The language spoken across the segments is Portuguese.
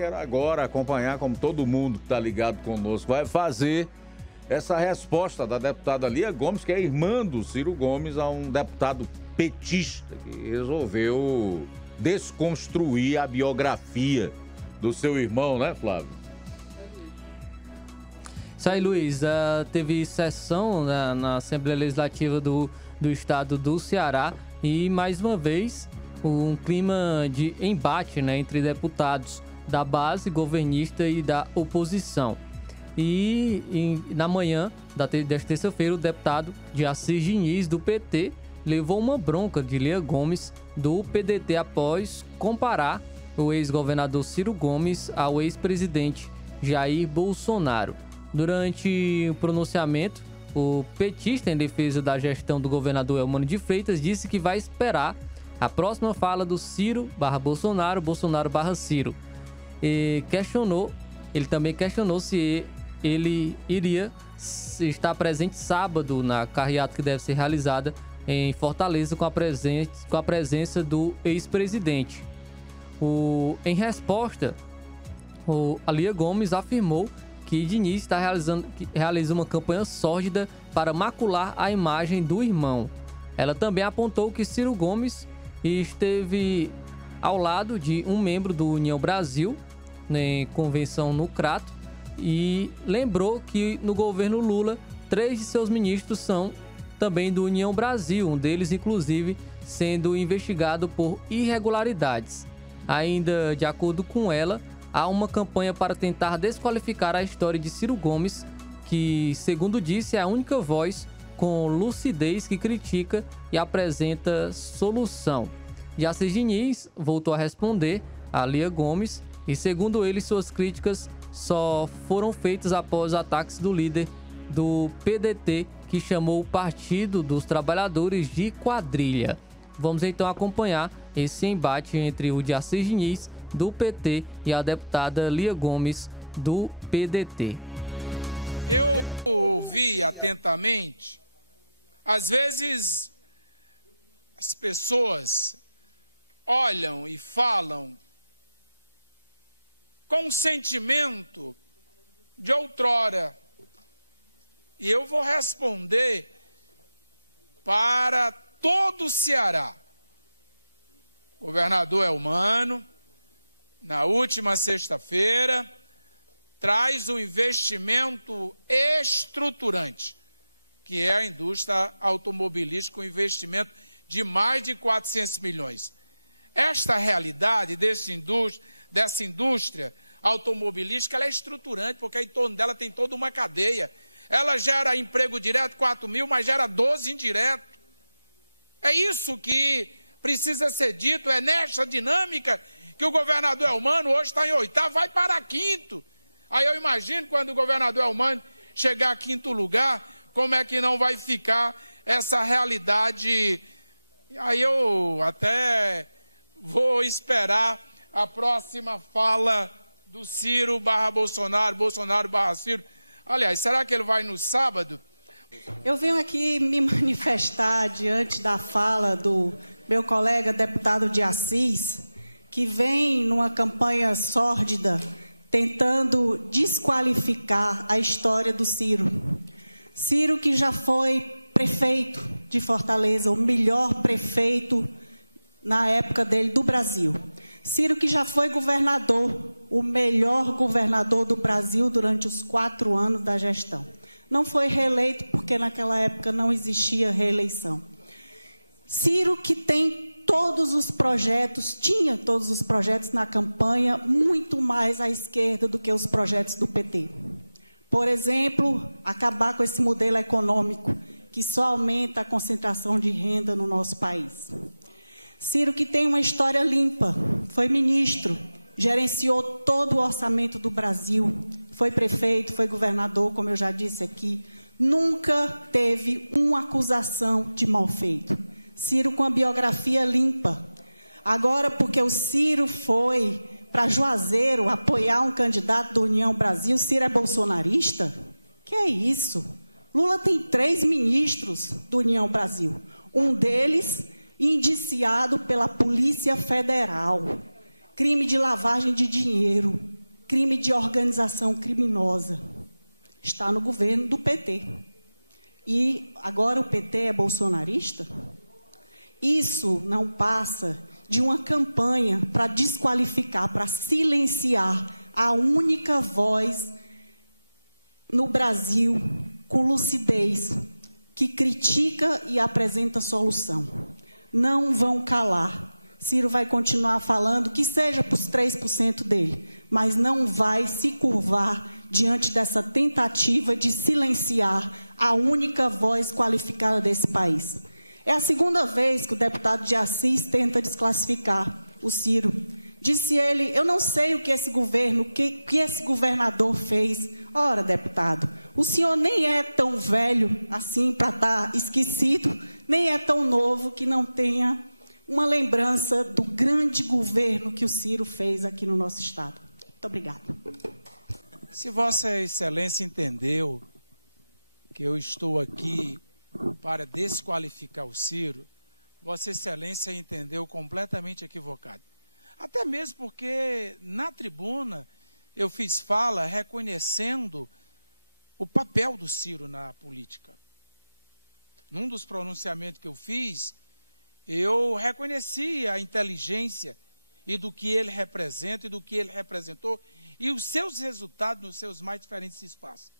Quero agora acompanhar, como todo mundo que está ligado conosco vai fazer, essa resposta da deputada Lia Gomes, que é irmã do Ciro Gomes, a um deputado petista que resolveu desconstruir a biografia do seu irmão, né, Flávio? Isso aí, Luiz. Teve sessão na Assembleia Legislativa do Estado do Ceará e, mais uma vez, um clima de embate, né, entre deputados da base governista e da oposição. E na manhã desta terça-feira, o deputado de Assis Diniz, do PT, levou uma bronca de Lia Gomes, do PDT, após comparar o ex-governador Ciro Gomes ao ex-presidente Jair Bolsonaro. Durante o pronunciamento, o petista, em defesa da gestão do governador Eumano de Freitas, disse que vai esperar a próxima fala do Ciro/Bolsonaro, Bolsonaro/Ciro. Ele também questionou se ele iria estar presente sábado na carreata que deve ser realizada em Fortaleza com a presença do ex-presidente. Em resposta, a Lia Gomes afirmou que Diniz realiza uma campanha sórdida para macular a imagem do irmão. Ela também apontou que Ciro Gomes esteve ao lado de um membro do União Brasil, em convenção no Crato, e lembrou que no governo Lula, 3 de seus ministros são também do União Brasil, um deles, inclusive, sendo investigado por irregularidades. Ainda de acordo com ela, há uma campanha para tentar desqualificar a história de Ciro Gomes, que, segundo disse, é a única voz com lucidez que critica e apresenta solução. E Assis Diniz voltou a responder a Lia Gomes e, segundo ele, suas críticas só foram feitas após ataques do líder do PDT, que chamou o Partido dos Trabalhadores de quadrilha. Vamos então acompanhar esse embate entre o de Assis Diniz, do PT, e a deputada Lia Gomes, do PDT. Eu ouvi atentamente. Às vezes, as pessoas olham e falam com um sentimento de outrora. E eu vou responder para todo o Ceará. O governador Eumano, na última sexta-feira, traz um investimento estruturante, que é a indústria automobilística, um investimento de mais de 400 milhões. Esta realidade dessa indústria automobilística, ela é estruturante, porque em torno dela tem toda uma cadeia. Ela gera emprego direto, 4 mil, mas gera 12 indireto. É isso que precisa ser dito, é nesta dinâmica que o governador Eumano hoje está em 8º, vai para 5º. Aí eu imagino quando o governador Eumano chegar a 5º lugar, como é que não vai ficar essa realidade. Aí eu até vou esperar a próxima fala do Ciro/Bolsonaro, Bolsonaro/Ciro. Aliás, será que ele vai no sábado? Eu venho aqui me manifestar diante da fala do meu colega deputado de Assis, que vem numa campanha sórdida, tentando desqualificar a história do Ciro. Ciro, que já foi prefeito de Fortaleza, o melhor prefeito na época dele do Brasil. Ciro, que já foi governador, o melhor governador do Brasil durante os 4 anos da gestão. Não foi reeleito porque naquela época não existia reeleição. Ciro, que tem todos os projetos, tinha todos os projetos na campanha, muito mais à esquerda do que os projetos do PT. Por exemplo, acabar com esse modelo econômico que só aumenta a concentração de renda no nosso país. Ciro, que tem uma história limpa, foi ministro, gerenciou todo o orçamento do Brasil, foi prefeito, foi governador, como eu já disse aqui, nunca teve uma acusação de mal feito. Ciro com a biografia limpa. Agora, porque o Ciro foi para Juazeiro apoiar um candidato da União Brasil, Ciro é bolsonarista? Que é isso? Lula tem 3 ministros do União Brasil. Um deles indiciado pela Polícia Federal. crime de lavagem de dinheiro, crime de organização criminosa. Está no governo do PT. E agora o PT é bolsonarista? Isso não passa de uma campanha para desqualificar, para silenciar a única voz no Brasil com lucidez, que critica e apresenta solução. Não vão calar. Ciro vai continuar falando, que seja para os 3% dele, mas não vai se curvar diante dessa tentativa de silenciar a única voz qualificada desse país. É a segunda vez que o deputado de Assis tenta desclassificar o Ciro. Disse ele, eu não sei o que esse governo, o que esse governador fez. Ora, deputado, o senhor nem é tão velho assim para estar esquecido, nem é tão novo que não tenha uma lembrança do grande governo que o Ciro fez aqui no nosso estado. Muito obrigada. Se Vossa Excelência entendeu que eu estou aqui para desqualificar o Ciro, Vossa Excelência entendeu completamente equivocado. Até mesmo porque na tribuna eu fiz fala reconhecendo o papel do Ciro na política. Num dos pronunciamentos que eu fiz, eu reconheci a inteligência e do que ele representa e do que ele representou e os seus resultados nos seus mais diferentes espaços.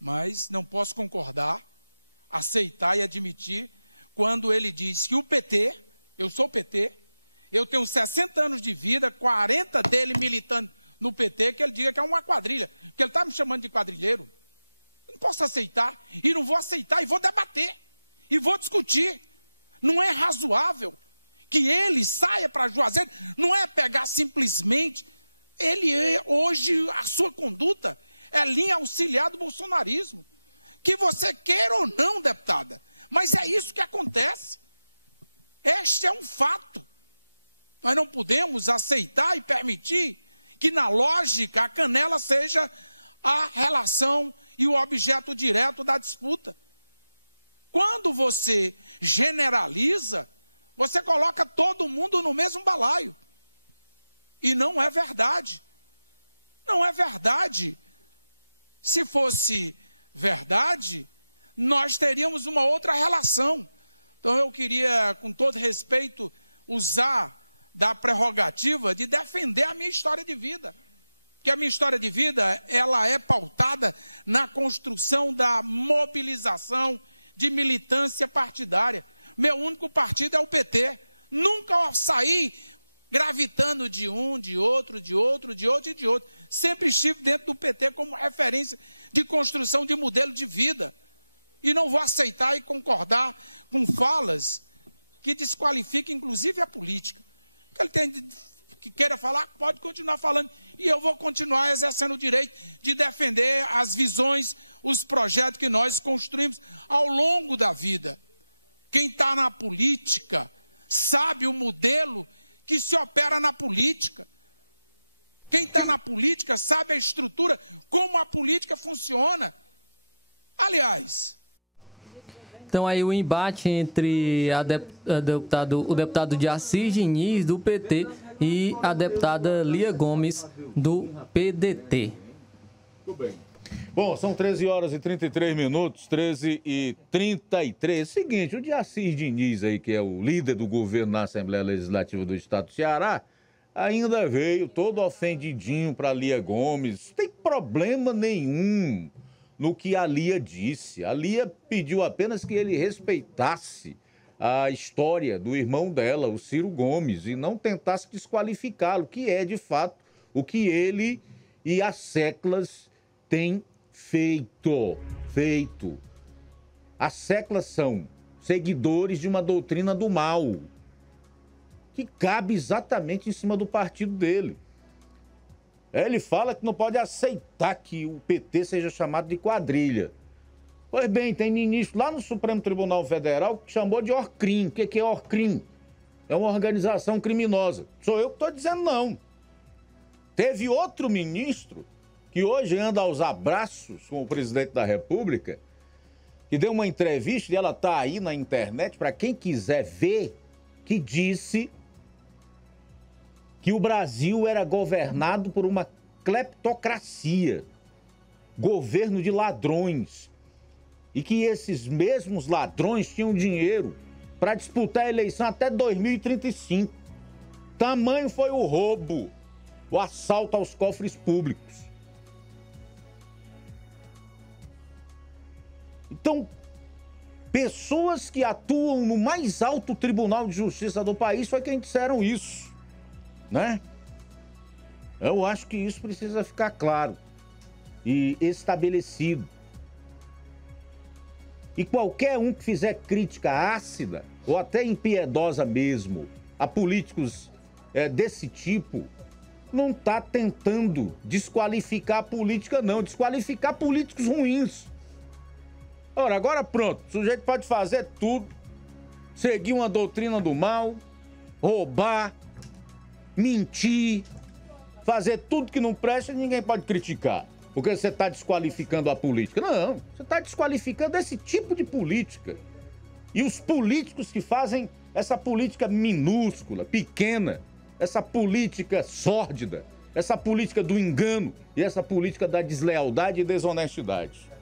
Mas não posso concordar, aceitar e admitir quando ele diz que o PT, eu sou PT, eu tenho 60 anos de vida, 40 dele militando no PT, que ele diga que é uma quadrilha, porque ele está me chamando de quadrilheiro. Eu não posso aceitar, e não vou aceitar, e vou debater, e vou discutir. Não é razoável que ele saia para Juazeiro, não é pegar simplesmente, hoje, a sua conduta é linha auxiliar do bolsonarismo. Que você queira ou não, deputada, mas é isso que acontece. Este é um fato. Nós não podemos aceitar e permitir que, na lógica, a canela seja a relação e o objeto direto da disputa. Quando você generaliza, você coloca todo mundo no mesmo balaio. E não é verdade. Não é verdade. Se fosse verdade, nós teríamos uma outra relação. Então eu queria, com todo respeito, usar da prerrogativa de defender a minha história de vida. Porque a minha história de vida, ela é pautada na construção da mobilização de militância partidária. Meu único partido é o PT. Nunca saí gravitando de um, de outro, de outro, de outro e de outro. Sempre estive dentro do PT como referência de construção de modelo de vida. E não vou aceitar e concordar com falas que desqualificam, inclusive, a política. Que ele tem que queira falar, pode continuar falando. E eu vou continuar exercendo o direito de defender as visões, os projetos que nós construímos ao longo da vida. Quem está na política sabe o modelo que se opera na política. Quem está na política sabe a estrutura, como a política funciona. Aliás... Então aí o embate entre o deputado de Assis Diniz, do PT, e a deputada Lia Gomes, do PDT. Tudo bem. Bom, são 13 horas e 33 minutos, 13 e 33. Seguinte, o de Assis Diniz aí, que é o líder do governo na Assembleia Legislativa do Estado do Ceará, ainda veio todo ofendidinho para Lia Gomes. Não tem problema nenhum no que a Lia disse. A Lia pediu apenas que ele respeitasse a história do irmão dela, o Ciro Gomes, e não tentasse desqualificá-lo, que é, de fato, o que ele e as seclas têm feito. As seclas são seguidores de uma doutrina do mal, que cabe exatamente em cima do partido dele. Ele fala que não pode aceitar que o PT seja chamado de quadrilha. Pois bem, tem ministro lá no Supremo Tribunal Federal que chamou de Orcrim. O que é Orcrim? É uma organização criminosa. Sou eu que estou dizendo não. Teve outro ministro que hoje anda aos abraços com o presidente da República, que deu uma entrevista, e ela está aí na internet, para quem quiser ver, que disse que o Brasil era governado por uma cleptocracia, governo de ladrões, e que esses mesmos ladrões tinham dinheiro para disputar a eleição até 2035. Tamanho foi o roubo, o assalto aos cofres públicos. Então, pessoas que atuam no mais alto Tribunal de Justiça do país foi quem disseram isso, né? Eu acho que isso precisa ficar claro e estabelecido. E qualquer um que fizer crítica ácida, ou até impiedosa mesmo, a políticos desse tipo, não está tentando desqualificar a política, não. Desqualificar políticos ruins. Ora, agora pronto, o sujeito pode fazer tudo, seguir uma doutrina do mal, roubar, mentir, fazer tudo que não presta e ninguém pode criticar. Porque você está desqualificando a política. Não, você está desqualificando esse tipo de política. E os políticos que fazem essa política minúscula, pequena, essa política sórdida, essa política do engano e essa política da deslealdade e desonestidade.